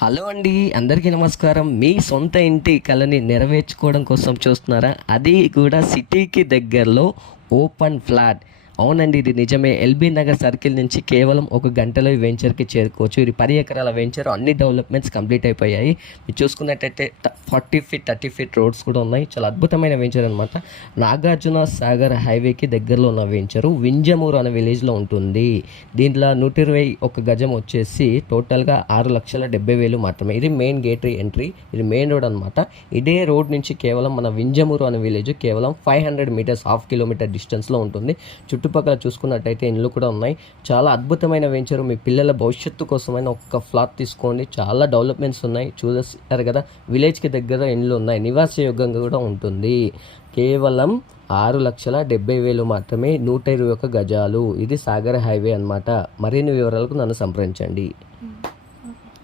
Hello అండి, అందరికీ నమస్కారం. మీ సొంత ఇంటి కలని నెరవేర్చుకోవడం కోసం చూస్తున్నారా? అది కూడా సిటీకి దగ్గరలో ఓపెన్ ఫ్లాట్. అవునండి, ఇది నిజమే. ఎల్బీ నగర్ సర్కిల్ నుంచి కేవలం ఒక గంటలో ఈ వెంచర్కి చేరుకోవచ్చు. ఇది 10 ఎకరాల వెంచర్. అన్ని డెవలప్మెంట్స్ కంప్లీట్ అయిపోయాయి. మీరు చూసుకున్నట్టయితే 40 ఫీట్ 30 ఫీట్ రోడ్స్ కూడా ఉన్నాయి. చాలా అద్భుతమైన వెంచర్ అనమాట. నాగార్జున సాగర్ హైవేకి దగ్గరలో ఉన్న వెంచరు వింజమూరు అనే విలేజ్లో ఉంటుంది. దీంట్లో 121 గజం వచ్చేసి టోటల్గా 6,70,000 మాత్రమే. ఇది మెయిన్ గేట్ ఎంట్రీ. ఇది మెయిన్ రోడ్ అనమాట. ఇదే రోడ్ నుంచి కేవలం మన వింజమూరు అనే విలేజ్ కేవలం 500 మీటర్స్, హాఫ్ కిలోమీటర్ డిస్టెన్స్లో ఉంటుంది. చుట్టుపక్కల చూసుకున్నట్టయితే ఇండ్లు కూడా ఉన్నాయి. చాలా అద్భుతమైన వెంచరు. మీ పిల్లల భవిష్యత్తు కోసమైనా ఒక్క ఫ్లాట్ తీసుకోండి. చాలా డెవలప్మెంట్స్ ఉన్నాయి. చూసారు కదా, విలేజ్కి దగ్గర ఇండ్లు ఉన్నాయి. నివాసయోగ్యంగా కూడా ఉంటుంది. కేవలం 6,70,000 మాత్రమే. 121 గజాలు. ఇది సాగర్ హైవే అనమాట. మరిన్ని వివరాలకు నన్ను సంప్రదించండి.